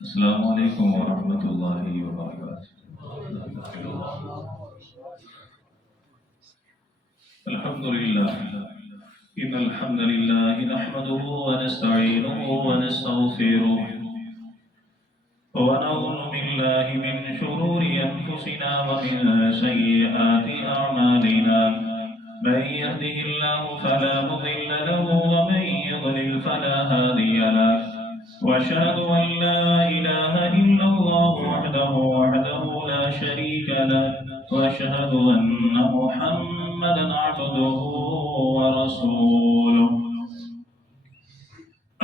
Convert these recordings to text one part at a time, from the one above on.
السلام علیکم ورحمۃ اللہ وبرکاتہ۔ الحمد للہ ان الحمد للہ نحمده ونستعینه ونستغفره ونعوذ بالله من شرور انفسنا ومن سیئات اعمالنا، من يهده الله فلا مضل له ومن يضلل فلا هادي له، واشهد ان لا اله الا الله وحده لا شريك له، واشهد ان محمدا عبده ورسوله.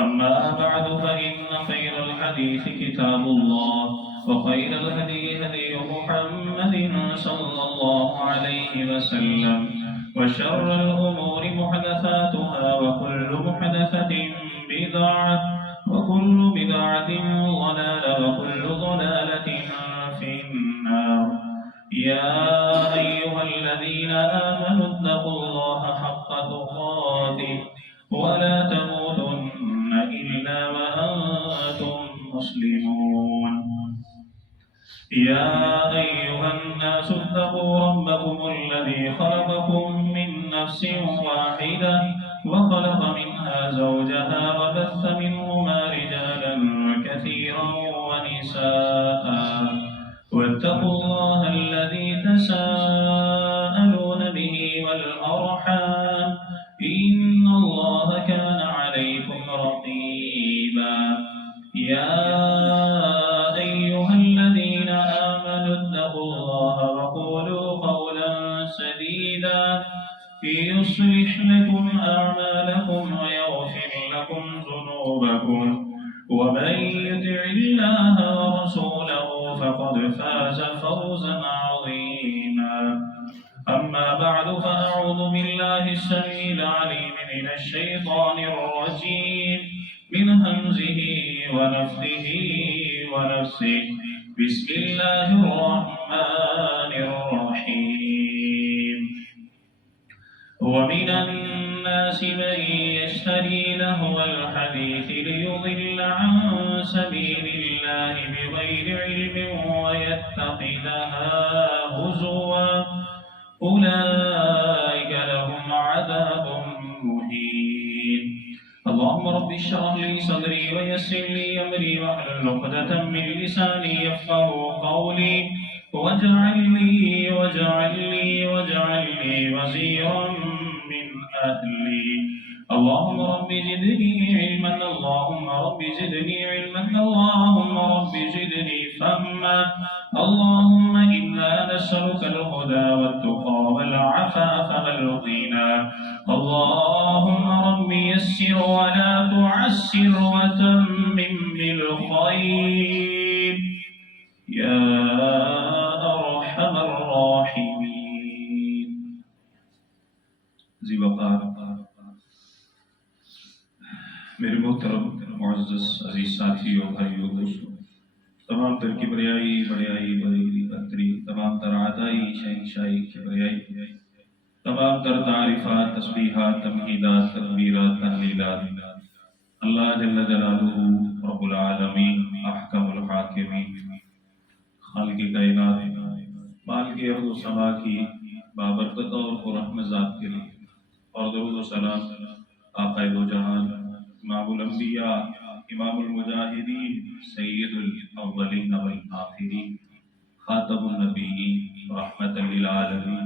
اما بعد فان خير الحديث كتاب الله، وخير الهدي هدي محمد صلى الله عليه وسلم، وشر الامور محدثاتها، وكل محدثة بدعة، وكل بدعة ضلالة، وكل ضلالة في النار. يا أيها الذين آمنوا اتقوا الله حق تقاته ولا تموتن إلا وأنتم مسلمون. يا أيها الناس اتقوا ربكم الذي خلقكم من نفس واحدة، وخلق منها زوجها، وبث منهما رجالا كثيرا ونساء، واتقوا الله الذي تساءلون به والأرحام، إن الله كان عليكم رقيبا. يا أيها الذين آمنوا اتقوا الله وقولوا قولا سديدا يصلح لكم أعمالكم ويغفر لكم ذنوبكم، ومن يطع الله ورسوله فقد فاز فوزا عظيما. أما بعد فأعوذ بالله السميع العليم من الشيطان الرجيم، من همزه ونفثه ونفسه. بسم الله الرحمن الرحيم. ومن الناس من يشتري لهو الحديث ليضل عن سبيل الله بغير علم ويتخذها هزوا، أولئك لهم عذاب مهين. اللهم رب اشرح لي صدري ويسر لي أمري واحلل عقدة من لساني يفقهوا قولي، واجعل لي وزيرا من أهلي. اللهم رب زدني علما، اللهم رب زدني علما، اللهم رب زدني فهما. اللهم إنا نسألك الهدى والتقى والعفاف والغنى. اللهم رب يسر ولا تعسر وتمم بالخير يا أرحم الراحمين. ذی وقار میرے محترم معزز عزیز ساتھیوں، بھائیوں، دوستوں، تمام تر کبریائی، بڑیائی، بڑی برتری، تمام تر عطائی، شہنشاہی، کبریائی، تمام تر تعریفات، تسبیحات، تمہیدات، تکبیرات، تحلیلات اللہ جل جلالہ رب العالمین، احکم الحاکمین، خالق کائنات، مالک ارض و سما کی بابرکت اور پررحمت ذات کے لیے، اور درود و سلام آقا دو جہان، امام الانبیاء، امام المجاہدین، سید الاولین والآخرین، خاتم النبیین، رحمت للعالمین،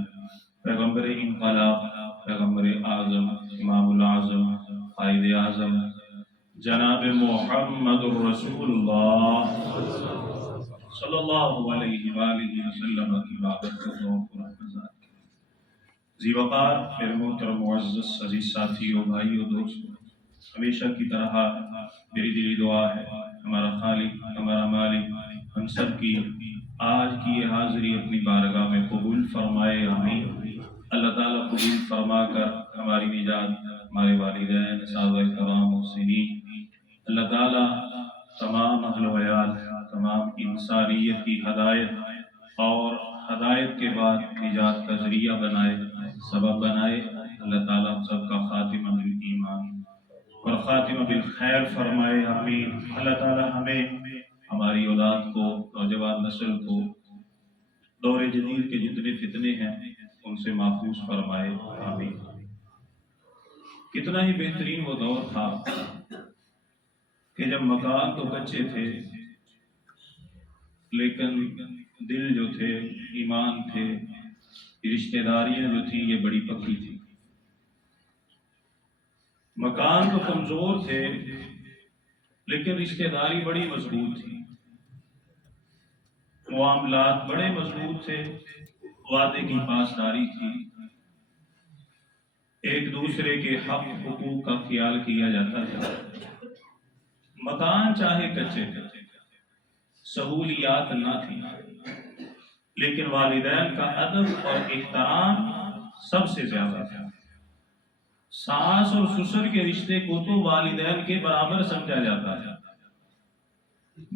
پیغمبر انقلاب، پیغمبر اعظم، امام العظم، قائد اعظم، جناب محمد الرسول اللہ صلی اللہ علیہ وآلہ وسلم کی بابرکت اور پررحمت ذات۔ ذی وقار میرے محترم معزز عزیز ساتھیوں، بھائیوں، دوستوں، ہمیشہ کی طرح میری دلی دعا ہے ہمارا خالق، ہمارا مالک ہم سب کی آج کی یہ حاضری اپنی بارگاہ میں قبول فرمائے، آمین۔ اللہ تعالیٰ قبول فرما کر ہماری نجات، ہمارے والدین، صحابہ کرام، محسنین، اللہ تعالیٰ تمام اہل و عیال، تمام انسانیت کی ہدایت اور ہدایت کے بعد نجات کا ذریعہ بنائے، سبب بنائے۔ اللہ تعالیٰ ہم سب کا خاتمہ بالایمان اور خاتمہ بالخیر فرمائے، آمین۔ اللہ تعالیٰ ہمیں، ہماری اولاد کو، نوجوان نسل کو دور جدید کے جتنے فتنے ہیں ان سے محفوظ فرمائے، آمین۔ کتنا ہی بہترین وہ دور تھا کہ جب مکان تو کچے تھے لیکن دل جو تھے، ایمان تھے، رشتہ داریاں جو تھی یہ بڑی پکی تھی۔ مکان تو کمزور تھے لیکن رشتہ داری بڑی مضبوط تھی، معاملات بڑے مضبوط تھے، وعدے کی پاسداری تھی، ایک دوسرے کے حق حقوق کا خیال کیا جاتا تھا۔ مکان چاہے کچے تھے، سہولیات نہ تھی، لیکن والدین کا ادب اور احترام سب سے زیادہ تھا۔ ساس اور سسر کے رشتے کو تو والدین کے برابر سمجھا جاتا ہے،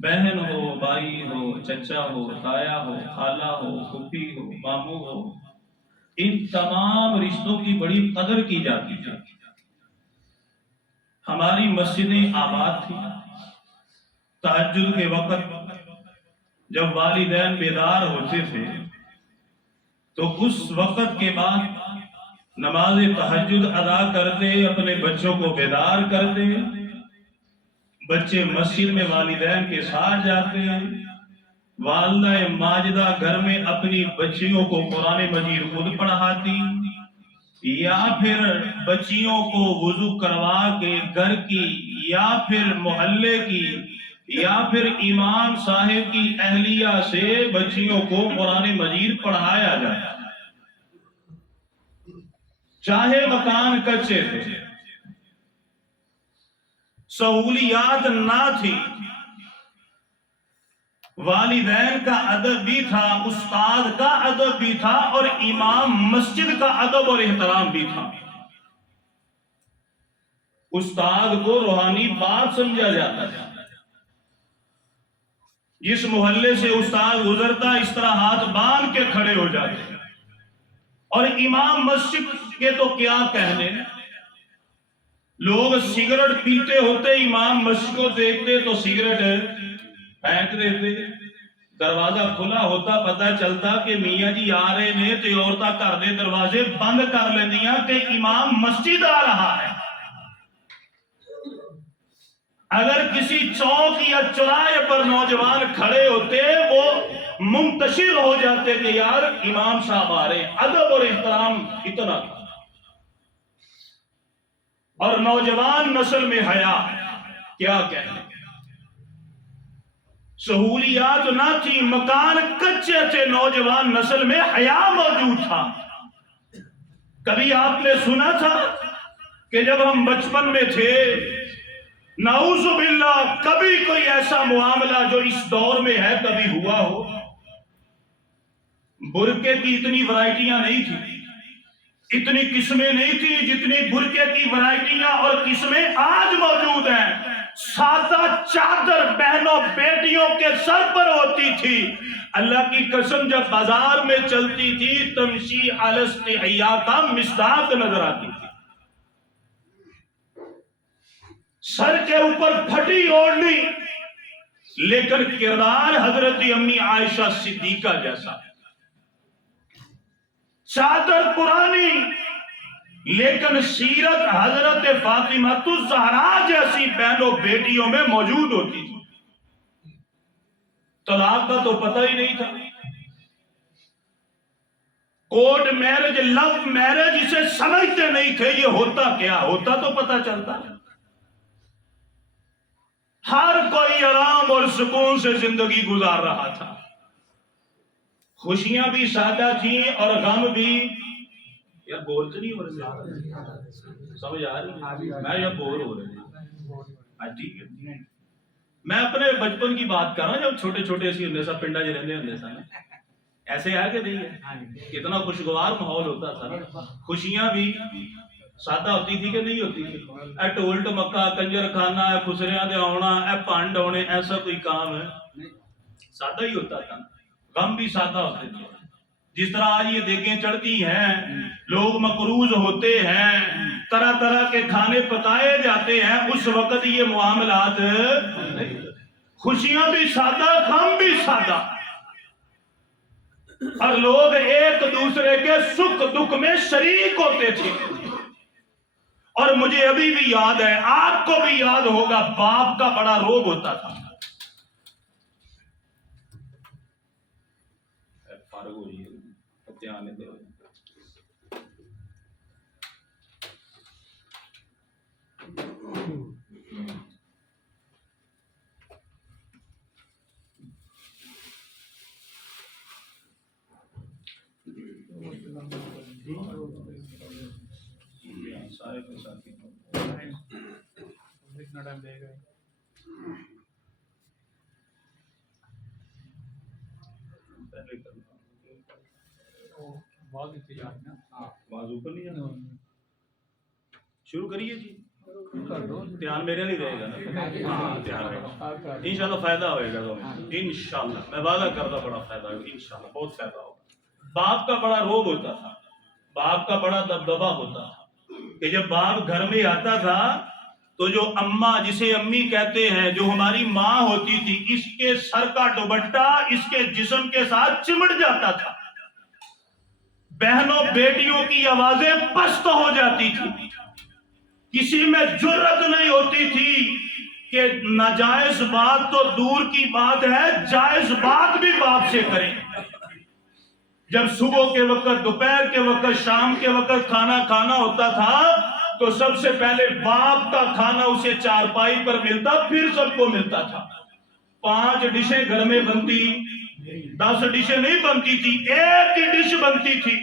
بہن ہو، بھائی ہو، چچا ہو، تایا ہو، خالہ ہو، پھوپھی ہو، ماموں ہو، ان تمام رشتوں کی بڑی قدر کی جاتی ہے۔ ہماری مسجدیں آباد تھی، تہجد کے وقت جب والدین بیدار ہوتے تھے تو اس وقت کے بعد نماز تہجد ادا کرتے، اپنے بچوں کو بیدار کرتے، بچے مسجد میں والدین کے ساتھ جاتے، والدہ ماجدہ گھر میں اپنی بچیوں کو قرآن مجید خود پڑھاتی، یا پھر بچیوں کو وضو کروا کے گھر کی یا پھر محلے کی یا پھر امام صاحب کی اہلیہ سے بچیوں کو قرآن مجید پڑھایا جاتا۔ چاہے مکان کچے تھے، سہولیات نہ تھی، والدین کا ادب بھی تھا، استاد کا ادب بھی تھا، اور امام مسجد کا ادب اور احترام بھی تھا۔ استاد کو روحانی بات سمجھا جاتا تھا، جس محلے سے استاد گزرتا اس طرح ہاتھ باندھ کے کھڑے ہو جاتے، اور امام مسجد کے تو کیا کہنے، لوگ سگریٹ پیتے ہوتے امام مسجد کو دیکھتے تو سگریٹ پھینک دیتے، دروازہ کھلا ہوتا پتہ چلتا کہ میاں جی آ رہے نے تو عورتاں کر دے دروازے بند کر لیندیاں کہ امام مسجد آ رہا ہے۔ اگر کسی چوک یا چوراہے پر نوجوان کھڑے ہوتے وہ منتشر ہو جاتے کہ یار امام صاحب آ رہے، ادب اور احترام اتنا تھا۔ اور نوجوان نسل میں حیا کیا کہنے، سہولیات نہ تھی، مکان کچے تھے، نوجوان نسل میں حیا موجود تھا۔ کبھی آپ نے سنا تھا کہ جب ہم بچپن میں تھے، نعوذ باللہ، کبھی کوئی ایسا معاملہ جو اس دور میں ہے کبھی ہوا ہو؟ برقعے کی اتنی ورائٹیاں نہیں تھی، اتنی قسمیں نہیں تھی جتنی برقعے کی ورائٹیاں اور قسمیں آج موجود ہیں۔ سادہ چادر بہنوں بیٹیوں کے سر پر ہوتی تھی، اللہ کی قسم جب بازار میں چلتی تھی تمشی علی استحیاء کا مصداق نظر آتی تھی۔ سر کے اوپر پھٹی اوڑھنی، لیکن کردار حضرت امی عائشہ صدیقہ جیسا، چادر پرانی لیکن سیرت حضرت فاطمہ الزہرا جیسی بہنوں بیٹیوں میں موجود ہوتی تھی۔ طلاق کا تو پتہ ہی نہیں تھا، کورٹ میرج، لو میرج اسے سمجھتے نہیں تھے، یہ ہوتا کیا ہوتا تو پتہ چلتا۔ ہر کوئی آرام اور سکون سے زندگی گزار رہا تھا، خوشیاں بھی سادہ تھیں اور غم بھی، یار بولتے نہیں ہو رہے، سمجھ آ رہی ہے؟ میں یہ بول ہو رہے ہیں، میں اپنے بچپن کی بات کر رہا ہوں، جب چھوٹے چھوٹے سی ہندے سا پنڈا جی رہنے ہندے سا ایسے ہے کہ نہیں ہے؟ کتنا خوشگوار ماحول ہوتا تھا، خوشیاں بھی سادہ ہوتی تھی کہ نہیں ہوتی تھی؟ اے ٹول ٹمکا، کنجر کھانا، اے خسریاں دے آونا، اے پانڈ ہونے، ایسا کوئی کام ہے؟ سادہ ہی ہوتا تھا، غم بھی سادہ ہوتے تھے۔ جس طرح آج یہ دیگیں چڑھتی ہیں، لوگ مقروض ہوتے ہیں، طرح طرح کے کھانے پکائے جاتے ہیں، اس وقت یہ معاملات، خوشیاں بھی سادہ، غم بھی سادہ، اور لوگ ایک دوسرے کے سکھ دکھ میں شریک ہوتے تھے۔ اور مجھے ابھی بھی یاد ہے، آپ کو بھی یاد ہوگا، باپ کا بڑا روگ ہوتا تھا۔ فارغ ہو جائے، آنے دو۔ کتنا ٹائم لے گا؟ شروع کریے جی، دھیان میرے نہیں رہے گا نا، انشاءاللہ فائدہ ہوئے گا، انشاءاللہ میں وعدہ کرتا بڑا فائدہ ہوگا، انشاءاللہ بہت فائدہ ہوگا۔ باپ کا بڑا روگ ہوتا تھا، باپ کا بڑا دبدبہ ہوتا تھا کہ جب باپ گھر میں آتا تھا تو جو اماں، جسے امی کہتے ہیں، جو ہماری ماں ہوتی تھی، اس کے سر کا دوپٹہ اس کے جسم کے ساتھ چمٹ جاتا تھا، بہنوں بیٹیوں کی آوازیں پست ہو جاتی تھی، کسی میں جرت نہیں ہوتی تھی کہ ناجائز بات تو دور کی بات ہے، جائز بات بھی باپ سے کریں۔ جب صبح کے وقت، دوپہر کے وقت، شام کے وقت کھانا کھانا ہوتا تھا تو سب سے پہلے باپ کا کھانا اسے چارپائی پر ملتا، پھر سب کو ملتا تھا۔ 5 ڈشیں گھر میں بنتی، 10 ڈشیں نہیں بنتی تھی، ایک ہی ڈش بنتی تھی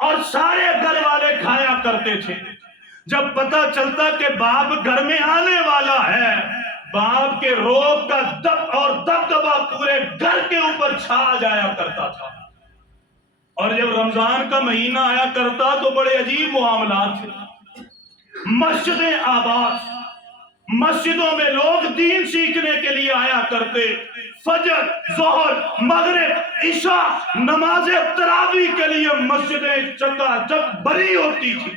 اور سارے گھر والے کھایا کرتے تھے۔ جب پتہ چلتا کہ باپ گھر میں آنے والا ہے، باپ کے روب کا دب اور دبدبا پورے گھر کے اوپر چھا جایا کرتا تھا۔ اور جب رمضان کا مہینہ آیا کرتا تو بڑے عجیب معاملات تھے۔ مسجدیں آباد، مسجدوں میں لوگ دین سیکھنے کے لیے آیا کرتے، فجر، ظہر، مغرب، عشاء، نماز تراویح کے لیے مسجدیں چکا چک بھری ہوتی تھی۔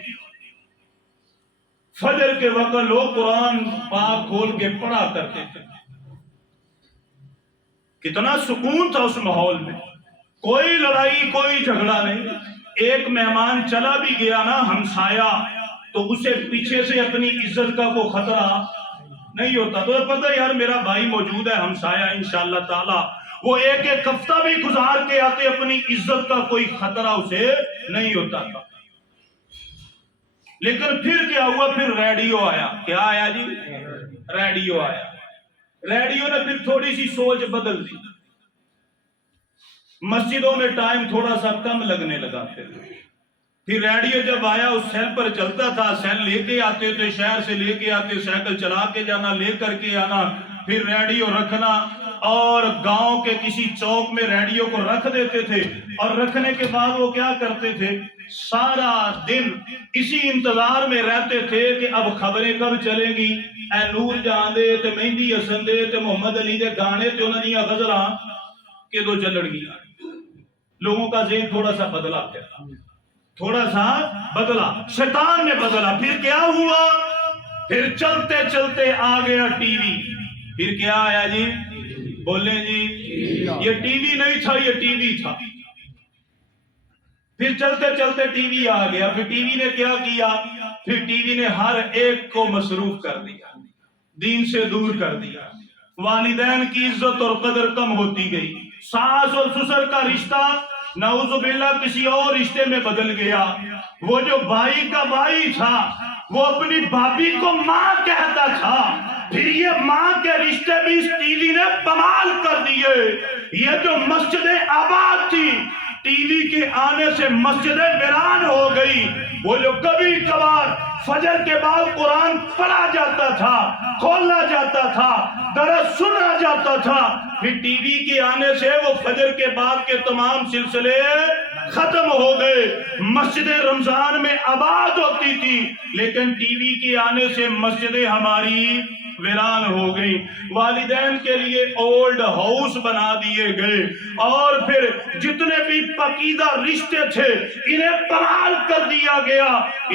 فجر کے وقت لوگ قرآن پاک کھول کے پڑھا کرتے تھے۔ کتنا سکون تھا اس ماحول میں، کوئی لڑائی، کوئی جھگڑا نہیں۔ ایک مہمان چلا بھی گیا نا ہمسایہ، تو اسے پیچھے سے اپنی عزت کا کوئی خطرہ نہیں ہوتا، تو پتہ یار میرا بھائی موجود ہے ہمسایہ، انشاءاللہ تعالی وہ ایک ہفتہ بھی گزار کے آتے، اپنی عزت کا کوئی خطرہ اسے نہیں ہوتا تھا۔ لیکن پھر کیا ہوا؟ پھر ریڈیو آیا۔ کیا آیا جی؟ ریڈیو آیا۔ ریڈیو نے پھر تھوڑی سی سوچ بدل دی، مسجدوں میں ٹائم تھوڑا سا کم لگنے لگا۔ پھر ریڈیو جب آیا، اس سیل پر چلتا تھا، سیل لے کے آتے تھے، شہر سے لے کے آتے، سائیکل چلا کے جانا، لے کر کے آنا، پھر ریڈیو رکھنا، اور گاؤں کے کسی چوک میں ریڈیو کو رکھ دیتے تھے، اور رکھنے کے بعد وہ کیا کرتے تھے؟ سارا دن اسی انتظار میں رہتے تھے کہ اب خبریں کب چلیں گی، اے نور جہاں دے تے مہندی حسن دے تے محمد علی دے گانے تے انہاں دیاں غزلاں کدو چلڑ گیا۔ لوگوں کا ذہن تھوڑا سا بدلا، تھوڑا سا بدلا، شیطان نے بدلا۔ پھر کیا ہوا؟ پھر چلتے چلتے آ گیا ٹی وی۔ پھر کیا آیا جی؟ بولیں جی، یہ ٹی وی نہیں تھا، یہ ٹی وی تھا۔ پھر چلتے چلتے ٹی وی آ گیا۔ پھر ٹی وی نے کیا کیا؟ پھر ٹی وی نے ہر ایک کو مصروف کر دیا، دین سے دور کر دیا، والدین کی عزت اور قدر کم ہوتی گئی، ساس اور سسر کا رشتہ نعوذ باللہ کسی اور رشتے میں بدل گیا۔ وہ جو بھائی کا بھائی تھا وہ اپنی بھابھی کو ماں کہتا تھا۔ پھر یہ ماں کے رشتے بھی اس ٹی وی نے پمال کر دیے۔ یہ جو مسجدیں آباد تھی، ٹی وی کے آنے سے مسجدیں ویران ہو گئی۔ وہ جو کبھی کبھار فجر کے بعد قرآن پڑھا جاتا تھا، کھولا جاتا تھا، درس سنا جاتا تھا، پھر ٹی وی کے آنے سے وہ فجر کے بعد کے تمام سلسلے ختم ہو گئے. مسجد رمضان میں آباد ہوتی تھی لیکن ٹی وی کے آنے سے مسجدیں ہماری ویران ہو گئی. والدین کے لیے اولڈ ہاؤس بنا دیے گئے اور پھر جتنے بھی پاکیزہ رشتے تھے انہیں پمال کر دیا گیا.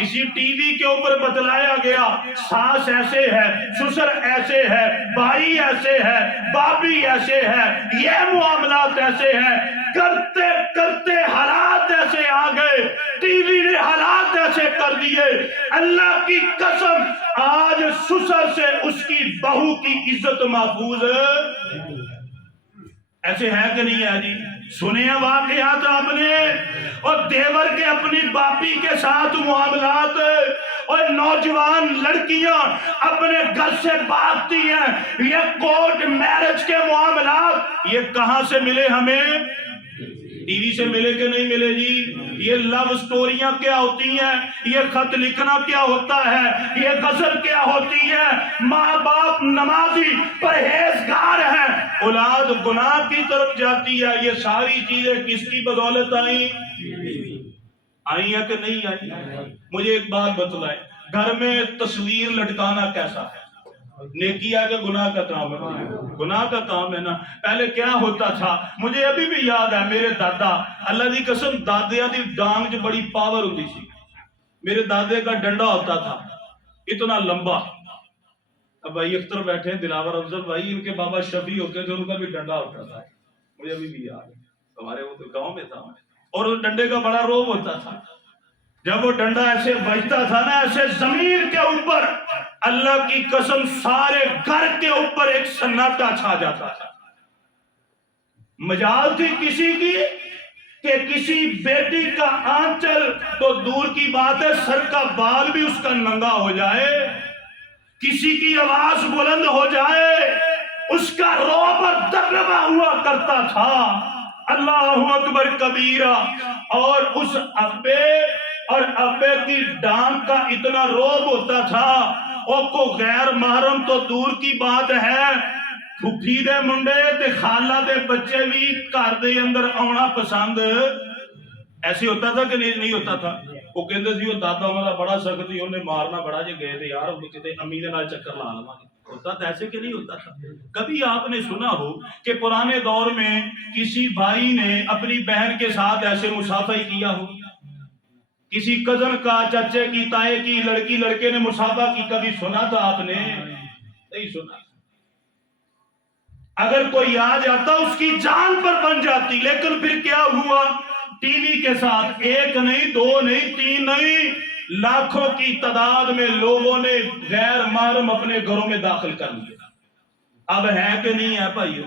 اسی ٹی وی کے اوپر بتلایا گیا ساس ایسے ہے, سسر ایسے ہے, بھائی ایسے ہے, بابی ایسے ہے, یہ معاملات ایسے ہیں. کرتے کرتے حالات ایسے آ گئے, ٹی وی نے حالات ایسے کر دیے. اللہ کی قسم آج سسر سے اس کی بہو کی عزت محفوظ ایسے ہے کہ نہیں ہے جی؟ سنے ہیں واقعات آپ نے, اور دیور کے اپنی باپی کے ساتھ معاملات, اور نوجوان لڑکیاں اپنے گھر سے بھاگتی ہیں. یہ کورٹ میرج کے معاملات یہ کہاں سے ملے ہمیں؟ ٹی وی سے ملے کہ نہیں ملے جی؟ یہ لو سٹوریاں کیا ہوتی ہیں, یہ خط لکھنا کیا ہوتا ہے, یہ غزل کیا ہوتی ہے. ماں باپ نمازی پرہیزگار ہیں, اولاد گناہ کی طرف جاتی ہے. یہ ساری چیزیں کس کی بدولت آئیں ہیں کہ نہیں آئی؟ مجھے ایک بات بتلائیں, گھر میں تصویر لٹکانا کیسا ہے؟ نیکی ہے کہ گناہ کا کام ہے؟ گناہ کا کام ہے نا. پہلے کیا ہوتا تھا مجھے ابھی بھی یاد ہے, میرے دادا, اللہ دی قسم دادیاں دی ڈانگ جو بڑی پاور ہوتی تھی. میرے دادے کا ڈنڈا ہوتا تھا اتنا لمبا. اب بھائی اختر بیٹھے ہیں, دلاور افضل بھائی, ان کے بابا شفیع ہوتے تھے, ان کا بھی ڈنڈا ہوتا تھا. مجھے ابھی بھی یاد ہے, ہمارے وہ تو گاؤں میں تھا, اور اس ڈنڈے کا بڑا روب ہوتا تھا. جب وہ ڈنڈا ایسے بجتا تھا نا ایسے زمین کے اوپر, اللہ کی قسم سارے گھر کے اوپر ایک سناٹا چھا جاتا تھا. مجال تھی کسی کی کہ کسی بیٹی کا آنچل تو دور کی بات ہے, سر کا بال بھی اس کا ننگا ہو جائے, کسی کی آواز بلند ہو جائے, اس کا روب اور دبدبا ہوا کرتا تھا. اللہ اکبر کبیرہ. اور اس ابے کی ڈانگ کا اتنا روب ہوتا تھا, اور کو غیر محرم تو دور کی بات ہے, پھپھی دے منڈے تے خالہ دے بچے بھی گھر دے اندر آنا پسند ایسے ہوتا تھا کہ نہیں ہوتا تھا. وہ کہتے تھے وہ دادا ہمارا بڑا سخت تھی, انہیں مارنا بڑا جی گئے تھے یار, وہ کہتے امی دے نال چکر لا لواں گے. ہوتا تھا ایسے کہ نہیں ہوتا تھا؟ کبھی آپ نے سنا ہو کہ پرانے دور میں کسی بھائی نے اپنی بہن کے ساتھ ایسے مصافحہ کیا ہو؟ کسی کزن کا, چچے کی, تائے کی لڑکی لڑکے نے مصافحہ کی, کبھی سنا تھا آپ نے؟ نہیں سنا. اگر کوئی آ جاتا اس کی جان پر بن جاتی. لیکن پھر کیا ہوا؟ ٹی وی کے ساتھ ایک نہیں, دو نہیں, تین نہیں, لاکھوں کی تعداد میں لوگوں نے غیر محرم اپنے گھروں میں داخل کر لیا. اب ہے کہ نہیں ہے بھائیو؟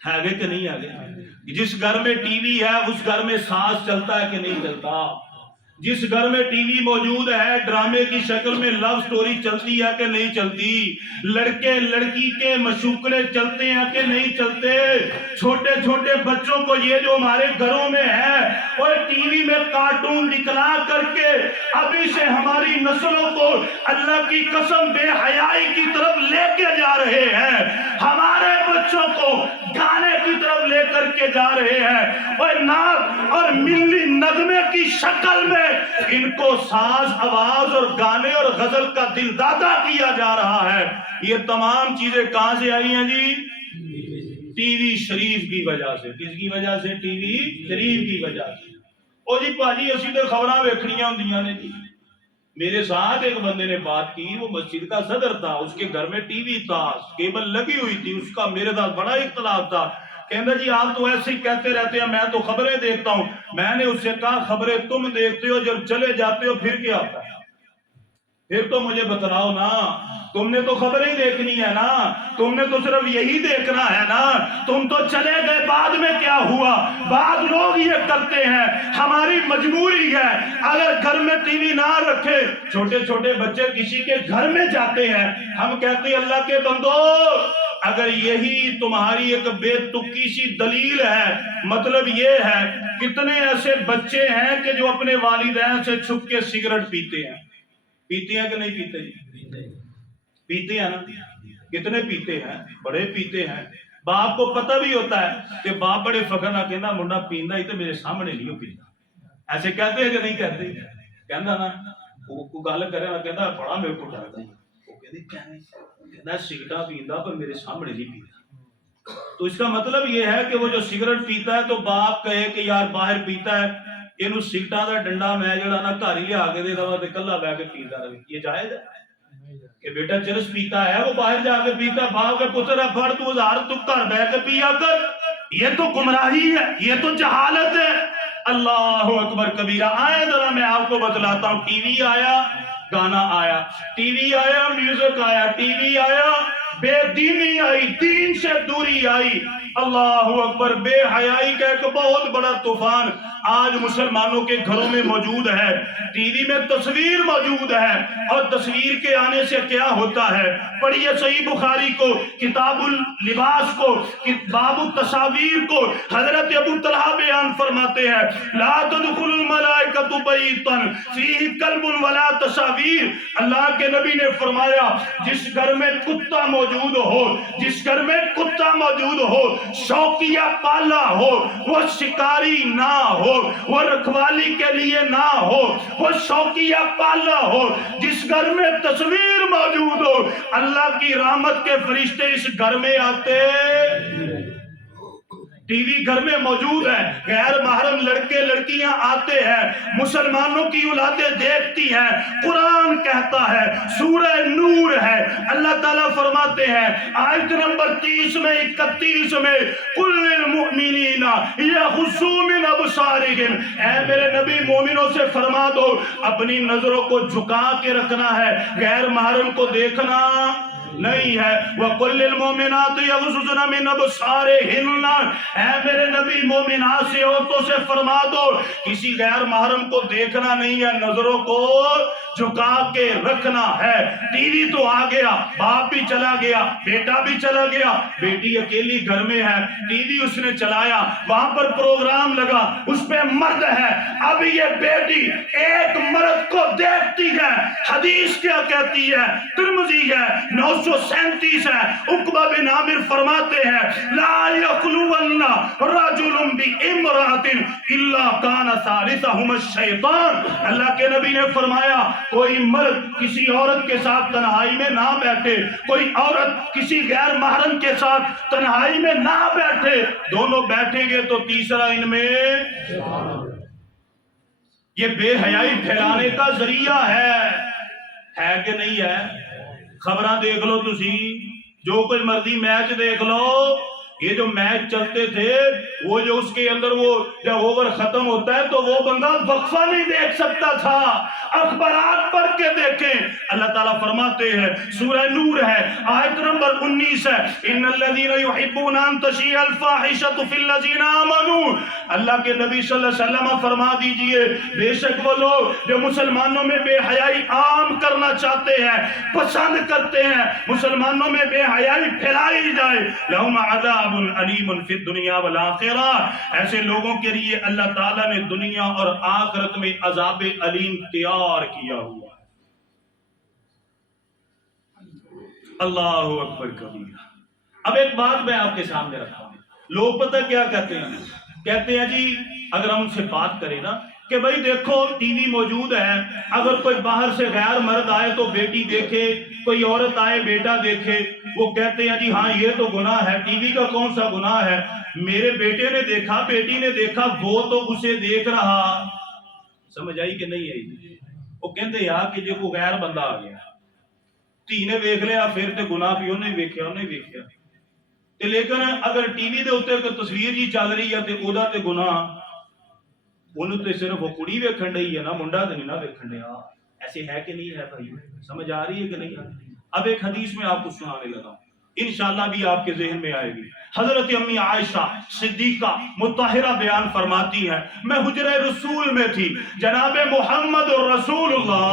ہے گے کہ نہیں ہے؟ جس گھر میں ٹی وی ہے اس گھر میں سانس چلتا ہے کہ نہیں چلتا؟ جس گھر میں ٹی وی موجود ہے ڈرامے کی شکل میں لو سٹوری چلتی ہے کہ نہیں چلتی؟ لڑکے لڑکی کے مشوقلے چلتے ہیں کہ نہیں چلتے؟ چھوٹے چھوٹے بچوں کو یہ جو ہمارے گھروں میں ہے اور ٹی وی میں کارٹون دکھلا کر کے ابھی سے ہماری نسلوں کو اللہ کی قسم بے حیائی کی طرف لے کے جا رہے ہیں. ہمارے بچوں کو گانے کی طرف لے کر کے جا رہے ہیں, اور نعت اور ملی نغمے کی شکل میں ان کو ساز آواز اور گانے اور غزل کا دل دادا کیا جا رہا ہے. یہ تمام چیزیں کہاں سے آئی ہیں جی؟ ٹی وی شریف کی وجہ سے. کس کی وجہ سے؟ ٹی وی شریف کی وجہ سے. او جی پاجی اسی تو خبراں ویکھنیاں ہوندیاں نے جی. میرے ساتھ ایک بندے نے بات کی, وہ مسجد کا صدر تھا, اس کے گھر میں ٹی وی تھا, کیبل لگی ہوئی تھی, اس کا میرے ساتھ بڑا اختلاف تھا. کہندہ جی آپ تو ایسے ہی کہتے رہتے ہیں, میں تو خبریں دیکھتا ہوں. میں نے اس سے کہا خبریں تم دیکھتے ہو, جب چلے جاتے ہو پھر کیا ہوتا ہے؟ پھر تو مجھے بتلاؤ نا, تم نے تو خبریں دیکھنی ہے نا, تم نے تو صرف یہی دیکھنا ہے نا. تم تو چلے گئے, بعد میں کیا ہوا؟ بعد لوگ یہ کرتے ہیں, ہماری مجبوری ہے. اگر گھر میں ٹی وی نہ رکھے, چھوٹے چھوٹے بچے کسی کے گھر میں جاتے ہیں, ہم کہتے ہیں اللہ کے بندو اگر یہی تمہاری ایک بے تکی سی دلیل ہے, مطلب یہ ہے کتنے ایسے بچے ہیں کہ جو اپنے والدین سے چھپ کے سگریٹ پیتے ہیں. پیتے ہیں کہ نہیں پیتے؟ پیتے ہیں نا. کتنے پیتے ہیں؟ بڑے پیتے ہیں. باپ کو پتہ بھی ہوتا ہے کہ باپ بڑے فخر نہ کہنا منڈا پیندا ہی تو میرے سامنے نہیں پیندا، ایسے کہتے ہیں کہ نہیں کہتے؟ کہنا نا وہ گل کرے نا کہنا بڑا میرے کو ڈرتا ہے، وہ کہنا سگریٹاں پیندا پر میرے سامنے نہیں پیندا۔ تو اس کا مطلب یہ ہے کہ وہ جو سگریٹ پیتا ہے تو باپ کہے کہ یار باہر پیتا ہے، اینو سگریٹاں دا ڈنڈا میں جڑا نا گھر ہی لیا کے دے دوا تے کلا بیٹھ کے پیندا رہے، یہ جائز ہے کہ بیٹا چرس پیتا ہے وہ باہر جا کے پیتا، باپ کے پتر ہے پڑھ تو ہزار تو گھر بیٹھ کے پیا کر، یہ تو گمراہی ہے، یہ تو جہالت ہے۔ اللہ اکبر کبیرہ۔ آئے ذرا میں آپ کو بتلاتا ہوں، ٹی وی آیا گانا آیا، ٹی وی آیا میوزک آیا، ٹی وی آیا بے دینی آئی، دین سے دوری آئی، اللہ اکبر، بے حیائی کا ایک بہت بڑا طوفان آج مسلمانوں کے گھروں میں موجود ہے۔ ٹی وی میں تصویر موجود ہے، اور تصویر کے آنے سے کیا ہوتا ہے؟ پڑھیے صحیح بخاری کو، کتاب اللباس کو، باب التصاویر کو، حضرت ابو طلحہ بیان فرماتے ہیں لا تدخل الملائکۃ بیتا فیہ کلب ولا تصاویر۔ اللہ کے نبی نے فرمایا جس گھر میں کتا موجود ہو، جس گھر میں کتا موجود ہو، شوقیہ پالا ہو، وہ شکاری نہ ہو، وہ رکھوالی کے لیے نہ ہو، وہ شوقیہ پالا ہو، جس گھر میں تصویر موجود ہو، اللہ کی رحمت کے فرشتے اس گھر میں آتے۔ ٹی وی گھر میں موجود ہے، غیر محرم لڑکے لڑکیاں آتے ہیں، مسلمانوں کی اولادیں دیکھتی ہیں۔ قرآن کہتا ہے، سورہ نور ہے، اللہ تعالیٰ فرماتے ہیں آیت نمبر 30 میں 31 میں قُلْ لِلْمُؤْمِنِينَ يَغُضُّوا مِنْ أَبْصَارِهِمْ، اے میرے نبی مومنوں سے فرما دو اپنی نظروں کو جھکا کے رکھنا ہے، غیر محرم کو دیکھنا نہیں ہے۔ وَقُلْ لِلْمُؤْمِنَاتِ يَغْضُضْنَ مِنْ أَبْصَارِهِنَّ، اے میرے نبی مومنات سے عورتوں سے فرما دو کسی غیر محرم کو دیکھنا نہیں ہے، نظروں کو جھکا کے رکھنا ہے۔ ٹی وی تو آ گیا، باپ بھی چلا گیا، بیٹا بھی چلا گیا، بیٹی اکیلی گھر میں ہے، ٹی وی اس نے چلایا، وہاں پر پروگرام لگا، اس پہ مرد ہے، اب یہ بیٹی ایک مرد کو دیکھتی ہے، حدیث کیا کہتی ہے؟ ترمذی ہے 937 ہے، عقبہ بن عامر فرماتے ہیں لا یخلون رجل بامرأۃ الا کان ثالثہما الشیطان۔ اللہ کے نبی نے فرمایا کوئی مرد کسی عورت کے ساتھ تنہائی میں نہ بیٹھے، کوئی عورت کسی غیر محرم کے ساتھ تنہائی میں نہ بیٹھے، دونوں بیٹھیں گے تو تیسرا ان میں۔ یہ بے حیائی پھیلانے کا ذریعہ ہے کہ نہیں ہے؟ خبراں دیکھ لو تسی، جو کوئی مرضی میچ دیکھ لو، یہ جو میچ چلتے تھے وہ جو اس کے اندر وہ جب اوور ختم ہوتا ہے تو وہ بندہ وقفہ نہیں دیکھ سکتا تھا، اخبارات پڑھ کے دیکھیں۔ اللہ تعالیٰ فرماتے ہیں، سورہ نور ہے آیت نمبر 19 ہے ان الذین یحبون ان تشیع الفاحشۃ فی الذین آمنوا۔ اللہ کے نبی صلی اللہ علیہ وسلم فرما دیجئے بے شک وہ لوگ جو مسلمانوں میں بے حیائی عام کرنا چاہتے ہیں، پسند کرتے ہیں مسلمانوں میں بے حیائی پھیلائی جائے، لہم عذاب علیم فی الدنیا والآخرہ، ایسے لوگوں کے لیے اللہ تعالیٰ نے دنیا اور آخرت میں عذاب علیم تیار کیا ہوا ہے۔ اللہ اکبر کبیرہ۔ اب ایک بات میں آپ کے سامنے رکھتا ہوں، لوگ پتہ کیا کہتے ہیں؟ کہتے ہیں جی اگر ہم ان سے بات کریں نا کہ بھائی دیکھو ٹی وی موجود ہے، اگر کوئی باہر سے غیر مرد آئے تو بیٹی دیکھے، کوئی عورت آئے بیٹا دیکھے، وہ کہتے ہیں جی ہاں یہ تو گناہ ہے، ٹی وی کا کون سا گناہ ہے؟ میرے بیٹے نے دیکھا، بیٹی نے دیکھا، وہ تو اسے دیکھ رہا۔ سمجھ آئی کہ نہیں آئی؟ وہ کہتے یار کہ جو کوئی غیر بندہ آ گیا، تھی نے دیکھ لیا پھر تے گناہ بھی انہیں ویکھیا تے، لیکن اگر ٹی وی دے اوتے کوئی تصویر جی چل رہی ہے تے اودا تے گناہ، انہوں تے صرف وہ کڑی ویکھن رہی ہے نا، منڈا تے نہیں نہ ویکھن رہا۔ ایسے ہے کہ نہیں ہے بھائی؟ سمجھ آ رہی ہے کہ نہیں؟ اب ایک حدیث میں آپ کو سنانے لگا ہوں، انشاءاللہ بھی آپ کے ذہن میں آئے گی۔ حضرت امی عائشہ صدیقہ مطہرہ بیان فرماتی ہیں میں حجرہ رسول میں تھی، جناب محمد رسول اللہ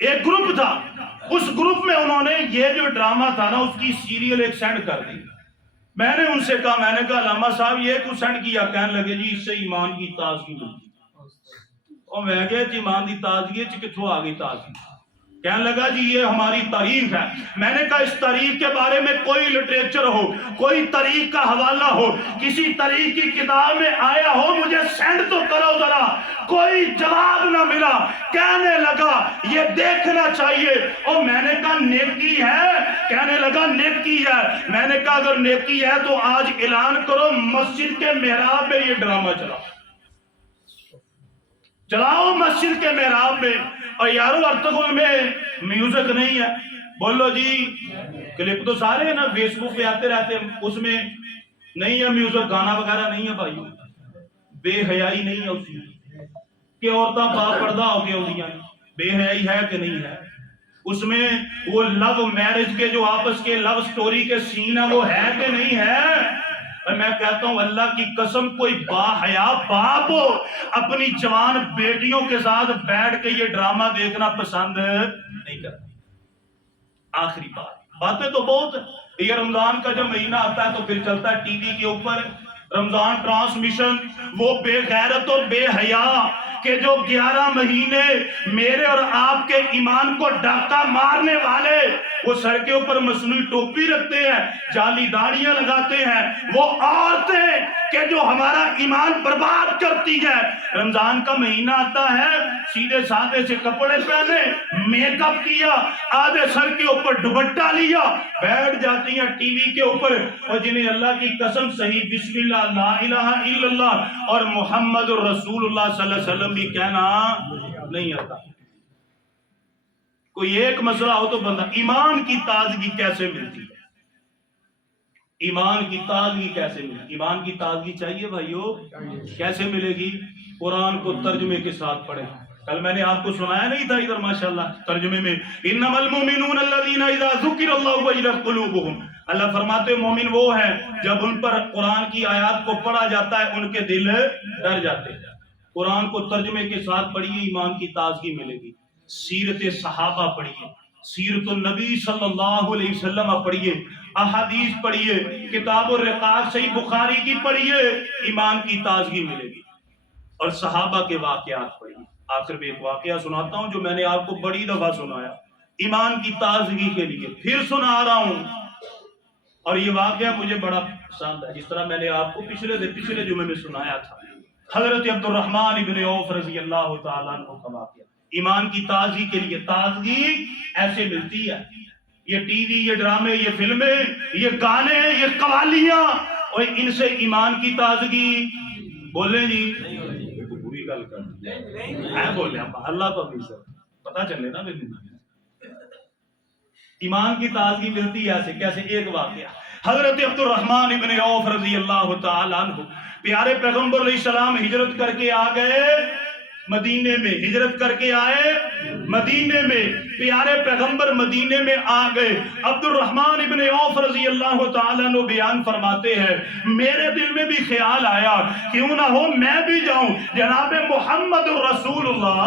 ایک گروپ تھا، اس گروپ میں انہوں نے یہ جو ڈرامہ تھا نا اس کی سیریل ایک سینڈ کر دی. میں نے ان سے کہا، میں نے کہا علامہ صاحب یہ کچھ سینڈ کیا؟ کہنے لگے جی اس سے ایمان کی تازگی ملتی. اور میں کہا جی ایمان کی تازگی کتوں آ گئی تازگی؟ کہنے لگا جی یہ ہماری تاریخ ہے. میں نے کہا اس تاریخ کے بارے میں کوئی لٹریچر ہو، کوئی تاریخ کا حوالہ ہو، کسی تاریخ کی کتاب میں آیا ہو، مجھے سینڈ تو کرو ذرا. کوئی جواب نہ ملا. کہنے لگا یہ دیکھنا چاہیے. اور میں نے کہا نیکی ہے؟ کہنے لگا نیکی ہے. میں نے کہا اگر نیکی ہے تو آج اعلان کرو مسجد کے محراب میں یہ ڈرامہ چلاؤ مسجد کے محراب میں. اور یارو ارتگل میں میوزک نہیں ہے. بولو جی کلپ تو سارے ہیں نا فیس بک پہ آتے رہتے ہیں، اس میں نہیں ہے میوزک، گانا وغیرہ نہیں ہے بھائی. بے حیائی نہیں ہے اس میں کہ عورتیں با پردہ ہو کے ہوتی ہیں. بے حیائی ہے کہ نہیں ہے اس میں؟ وہ لو میرج کے جو آپس کے لو سٹوری کے سین ہے وہ ہے کہ نہیں ہے؟ اور میں کہتا ہوں اللہ کی قسم کوئی با حیا باپ ہو اپنی جوان بیٹیوں کے ساتھ بیٹھ کے یہ ڈرامہ دیکھنا پسند نہیں کرتا. آخری باتیں تو بہت. یہ رمضان کا جب مہینہ آتا ہے تو پھر چلتا ہے ٹی وی کے اوپر رمضان ٹرانسمیشن. وہ بے غیرت اور بے حیا کہ جو 11 مہینے میرے اور آپ کے ایمان کو ڈاکہ مارنے والے، وہ سر کے اوپر مصنوعی ٹوپی رکھتے ہیں، جعلی داڑیاں لگاتے ہیں. وہ عورتیں کہ جو ہمارا ایمان برباد کرتی ہے. رمضان کا مہینہ آتا ہے، سیدھے سادے سے کپڑے پہنے، میک اپ کیا، آدھے سر کے اوپر دوپٹہ لیا، بیٹھ جاتی ہیں ٹی وی کے اوپر. اور جنہیں اللہ کی قسم صحیح بسم اللہ لا الہ الا اللہ اور محمد رسول اللہ صلی اللہ علیہ وسلم بھی کہنا نہیں آتا. کوئی ایک مسئلہ ہو تو بندہ ایمان کی تازگی کیسے ملتی ہے؟ ایمان کی تازگی کیسے ملتی؟ ایمان کی تازگی چاہیے بھائیو، کیسے ملے گی؟ قرآن کو ترجمے کے ساتھ پڑھیں. کل میں نے آپ کو سنایا نہیں تھا ادھر ماشاءاللہ ترجمے میں، انما المؤمنون الذین اذا ذکر اللہ وجلت قلوبهم. اللہ فرماتے مومن وہ ہیں جب ان پر قرآن کی آیات کو پڑھا جاتا ہے ان کے دل ڈر جاتے ہیں. قرآن کو ترجمے کے ساتھ پڑھیے، ایمان کی تازگی ملے گی. سیرت صحابہ پڑھیے، سیرت النبی صلی اللہ علیہ وسلم پڑھیے، احادیث پڑھیے، کتاب الرقاق صحیح بخاری کی پڑھیے، ایمان کی تازگی ملے گی. اور صحابہ کے واقعات پڑھیے. آخر میں ایک واقعہ سناتا ہوں جو میں نے آپ کو بڑی دفعہ سنایا ایمان کی تازگی کے لیے، پھر سنا رہا ہوں. اور یہ واقعہ مجھے بڑا پسند ہے، جس طرح میں نے آپ کو پچھلے جمعے میں سنایا تھا. حضرت عبد الرحمن ابن عوف رضی اللہ تعالیٰ عنہ کا واقعہ. ایمان کی تازگی کے لیے تازگی ایسے ملتی ہے. یہ ٹی وی، یہ ڈرامے، یہ فلمیں، یہ گانے، یہ قوالیاں، اور ان سے ایمان کی تازگی بولیں جی بری گل کر بولے اللہ کو بھی سر پتا چلے نا. ایمان کی تازگی ملتی ہے ایسے کیسے؟ ایک واقعہ حضرت عبد الرحمن ابن عوف رضی اللہ تعالیٰ عنہ، پیارے پیغمبر علیہ السلام ہجرت کر کے آ گئے مدینے میں، ہجرت کر کے آئے مدینے میں، پیارے پیغمبر مدینے میں آ گئے. عبد الرحمن ابن عوف رضی اللہ تعالیٰ عنہ بیان فرماتے ہیں میرے دل میں بھی خیال آیا کیوں نہ ہو میں بھی جاؤں جناب محمد رسول اللہ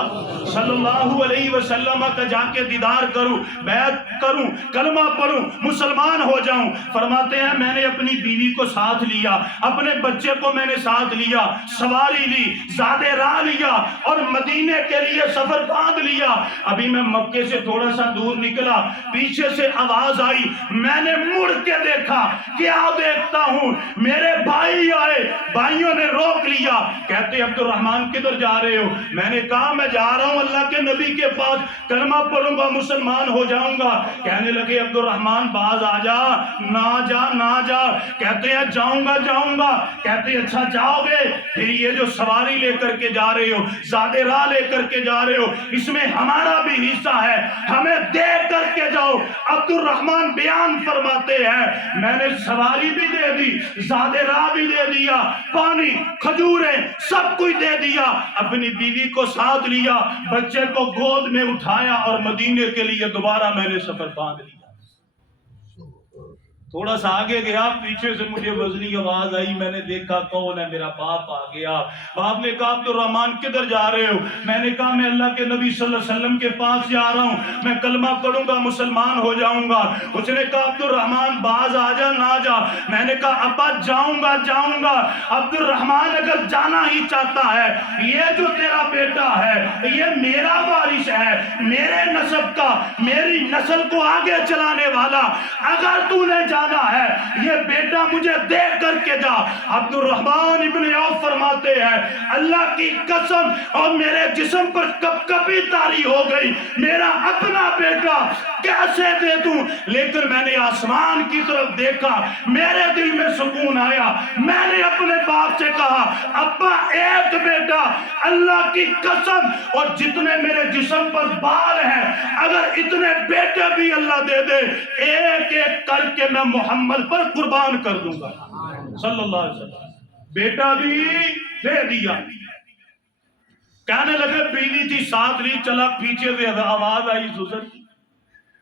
صلی اللہ علیہ وسلم کا جا کے دیدار کروں، بیعت کروں، کلمہ پڑھوں، مسلمان ہو جاؤں. فرماتے ہیں میں نے اپنی بیوی کو ساتھ لیا، اپنے بچے کو میں نے ساتھ لیا، سواری لی، زادے راہ لیا اور مدینے کے لیے سفر باندھ لیا. ابھی میں مکے سے تھوڑا سا دور نکلا، پیچھے سے آواز آئی، میں نے مڑ کے دیکھا. کیا دیکھتا ہوں؟ میرے بھائی آئے، بھائیوں نے روک لیا. کہتے عبد الرحمن کدھر جا رہے ہو؟ میں نے کہا میں جا رہا ہوں اللہ کے نبی کے پاس، کلمہ پڑھوں گا، مسلمان ہو جاؤں گا. کہنے لگے عبد الرحمن باز آ جا، نہ جا نہ جا. کہتے ہیں جاؤں گا جاؤں گا. کہتے ہیں اچھا جاؤ گے، پھر یہ جو سواری لے کر کے جا رہے ہو، زادے راہ لے کر کے جا رہے ہو، اس میں ہمارا بھی حصہ ہے، ہمیں دے کر کے جاؤ. عبد الرحمن بیان فرماتے ہیں میں نے سواری بھی دے دی، زادے راہ بھی دے دیا، پانی، کھجوریں، سب کچھ دے دیا، اپنی بیوی کو ساتھ لیا، بچے کو گود میں اٹھایا اور مدینے کے لیے دوبارہ میں نے سفر باندھ لیا. تھوڑا سا آگے گیا، پیچھے سے مجھے وزنی آواز آئی، میں نے دیکھا کون ہے، میرا باپ آ گیا۔ باپ نے کہا عبد الرحمن کدھر جا رہے ہو؟ میں نے کہا میں اللہ کے نبی صلی اللہ علیہ وسلم کے پاس جا رہا ہوں، میں کلمہ پڑھوں گا، مسلمان ہو جاؤں گا۔ اس نے کہا عبد الرحمن باز آ جا نہ جا۔ میں نے کہا ابا جاؤں گا جاؤں گا۔ عبد الرحمن اگر جانا ہی چاہتا ہے، یہ جو تیرا بیٹا ہے یہ میرا وارث ہے، میرے نسب کا، میری نسل کو آگے چلانے والا، اگر تو نے جانا ہے یہ بیٹا مجھے دے کر کے جا۔ عبد الرحمن ابن عوف فرماتے ہیں اللہ کی قسم اور میرے جسم پر کپ کپی طاری ہو گئی، میرا اپنا بیٹا کیسے دے دوں؟ لیکن میں نے آسمان کی طرف دیکھا، میرے دل میں سکون آیا۔ میں نے اپنے باپ سے کہا ابا ایک بیٹا، اللہ کی قسم اور جتنے میرے جسم پر بال ہیں اگر اتنے بیٹے بھی اللہ دے دے، ایک ایک کر کے میں محمد پر قربان کر دوں گا صلی اللہ علیہ وسلم۔ بیٹا بھی دے دیا۔ کہنے لگے بیوی تھی ساتھ لی، چلا پیچھے سے آواز آئی سسر کی،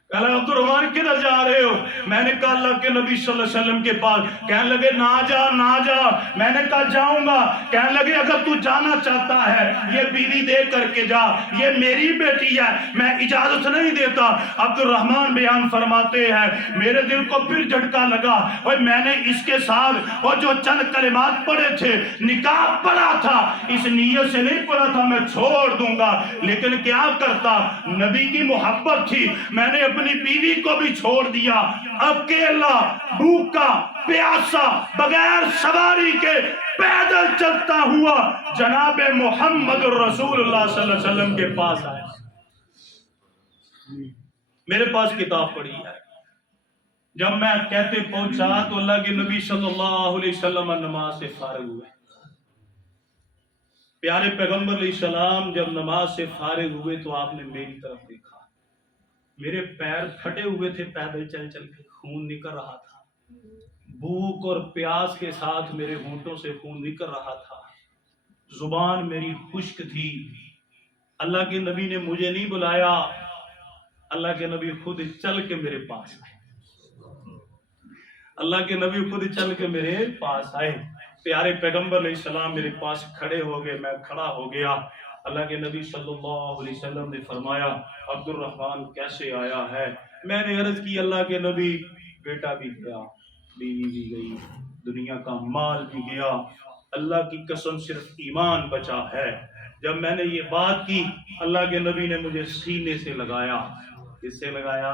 کہا عبد الرحمن کدھر جا رہے ہو؟ میں نے کہا اللہ کے نبی صلی اللہ علیہ وسلم کے پاس۔ کہنے لگے نہ جا نہ جا۔ میں نے کہا جاؤں گا۔ کہنے لگے اگر تو جانا چاہتا ہے یہ بیوی دے کر کے جا، یہ میری بیٹی ہے، میں اجازت نہیں دیتا۔ عبد الرحمن بیان فرماتے ہیں میرے دل کو پھر جھٹکا لگا، اور میں نے اس کے ساتھ اور جو چند کلمات پڑھے تھے نکاح پڑھا تھا، اس نیت سے نہیں پڑھا تھا میں چھوڑ دوں گا، لیکن کیا کرتا، نبی کی محبت تھی، میں نے اپنی بیوی کو بھی چھوڑ دیا، اکیلا بھوکا پیاسا بغیر سواری کے پیدل چلتا ہوا جناب محمد رسول اللہ صلی اللہ علیہ وسلم کے پاس آیا۔ میرے پاس کتاب پڑھی ہے، جب میں کہتے پہنچا تو اللہ کے نبی صلی اللہ علیہ وسلم نماز سے فارغ ہوئے۔ پیارے پیغمبر علیہ السلام جب نماز سے فارغ ہوئے تو آپ نے میری طرف دیکھا، میرے پیر پھٹے ہوئے تھے، پیدل چل چل کے خون نکل رہا تھا، بھوک اور پیاس کے ساتھ میرے ہونٹوں سے خون نکل رہا تھا، زبان میری خشک تھی۔ اللہ کے نبی نے مجھے نہیں بلایا، اللہ کے نبی خود چل کے میرے پاس آئے، اللہ کے نبی خود چل کے میرے پاس آئے۔ پیارے پیغمبر علیہ السلام میرے پاس کھڑے ہو گئے، میں کھڑا ہو گیا۔ اللہ کے نبی صلی اللہ علیہ وسلم نے فرمایا عبد الرحمن کیسے آیا ہے؟ میں نے عرض کی اللہ کے نبی بیٹا بھی گیا، بیوی بھی گئی، دنیا کا مال بھی گیا، اللہ کی قسم صرف ایمان بچا ہے۔ جب میں نے یہ بات کی اللہ کے نبی نے مجھے سینے سے لگایا۔ کس سے لگایا؟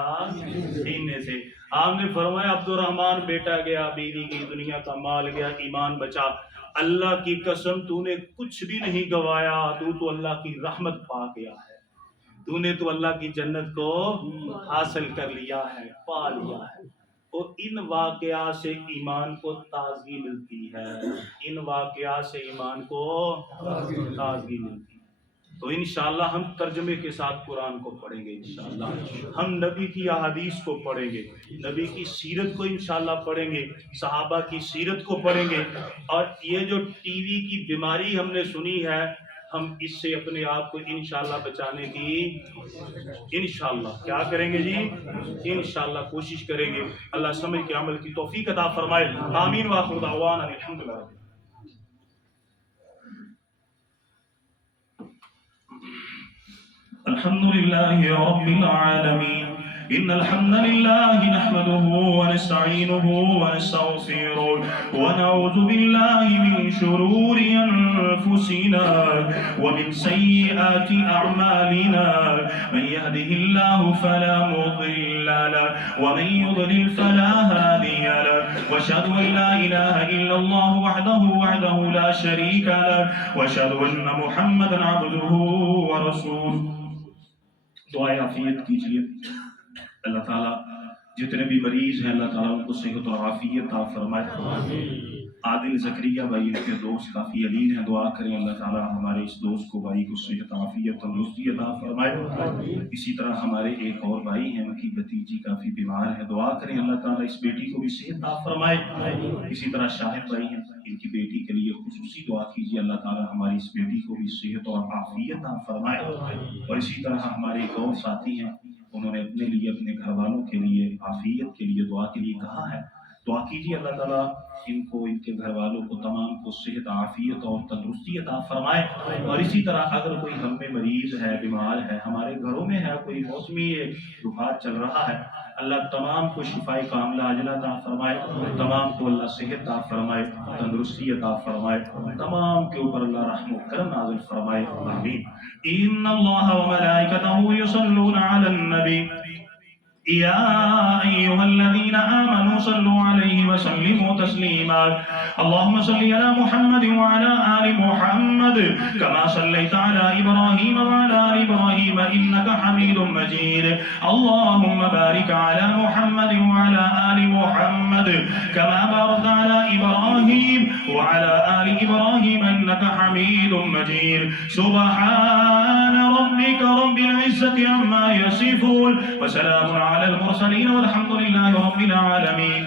سینے سے۔ آپ نے فرمایا عبد الرحمن بیٹا گیا، بیوی گئی، دنیا کا مال گیا، ایمان بچا، اللہ کی قسم تو نے کچھ بھی نہیں گوایا، تو اللہ کی رحمت پا گیا ہے، تو نے تو اللہ کی جنت کو حاصل کر لیا ہے، پا لیا ہے۔ اور ان واقعات سے ایمان کو تازگی ملتی ہے، ان واقعات سے ایمان کو تازگی ملتی ہے۔ تو انشاءاللہ ہم ترجمے کے ساتھ قرآن کو پڑھیں گے، انشاءاللہ ہم نبی کی احادیث کو پڑھیں گے، نبی کی سیرت کو انشاءاللہ پڑھیں گے، صحابہ کی سیرت کو پڑھیں گے۔ اور یہ جو ٹی وی کی بیماری ہم نے سنی ہے، ہم اس سے اپنے آپ کو انشاءاللہ بچانے کی انشاءاللہ کیا کریں گے جی؟ انشاءاللہ کوشش کریں گے۔ اللہ سمجھ کے عمل کی توفیق عطا فرمائے۔ آمین وآخر دعوانا الحمدللہ۔ الحمد لله رب العالمين، إن الحمد لله نحمده ونستعينه ونستغفره ونعوذ بالله من شرور أنفسنا ومن سيئات أعمالنا، من يهده الله فلا مضل له ومن يضلل فلا هادي له، وأشهد أن لا إله إلا الله وحده لا شريك له، وأشهد أن محمدا عبده ورسوله۔ دعائے عافیت کیجئے۔ اللہ تعالیٰ جتنے بھی مریض ہیں اللہ تعالیٰ ان کو صحت اور عافیت عطا فرمائے۔ عادل زکریا بھائی ان کے دوست کافی علیل ہیں، دعا کریں اللہ تعالیٰ ہمارے اس دوست کو بھائی کو صحت عافیت تندرستی عطا فرمائے۔ اسی طرح ہمارے ایک اور بھائی ہیں، ان کی بھتیجی کافی بیمار ہے، دعا کریں اللہ تعالیٰ اس بیٹی کو بھی صحت عطا فرمائے۔ اسی طرح شاہد بھائی ہیں، ان کی بیٹی کے لیے خصوصی دعا کیجیے اللہ تعالیٰ ہماری اس بیٹی کو بھی صحت اور عافیت عطا فرمائے۔ اور اسی طرح ہمارے ایک اور ساتھی ہیں، انہوں نے اپنے لیے اپنے گھر والوں کے لیے عافیت کے لیے دعا کے لیے کہا ہے، دعا کیجیے اللہ تعالیٰ ان کو، ان کے گھر والوں کو تمام کو صحت، عافیت اور تندرستی عطا فرمائے۔ اور اسی طرح اگر کوئی ہم میں مریض ہے، بیمار ہے، ہمارے گھروں میں ہے، کوئی موسمی بخار چل رہا ہے، اللہ تمام کو شفائے کاملہ عاجلہ عطا فرمائے، تمام کو اللہ صحت عطا فرمائے، تندرستی عطا فرمائے، تمام کے اوپر اللہ رحم و کرم نازل فرمائے، آمین۔ ان اللہ و ملائکتہ یصلون علی النبی يا أيها الذين آمنوا صلوا عليه وسلموا تسليما اللهم صل على محمد وعلى آل محمد كما صليت على إبراهيم وعلى آل إبراهيم إنك حميد مجيد اللهم بارك على محمد وعلى آل محمد كما باركت على إبراهيم وعلى آل إبراهيم إنك حميد مجيد سبحان ربك رب العزة عما يصفون وسلام على المرسلين والحمد لله رب العالمين۔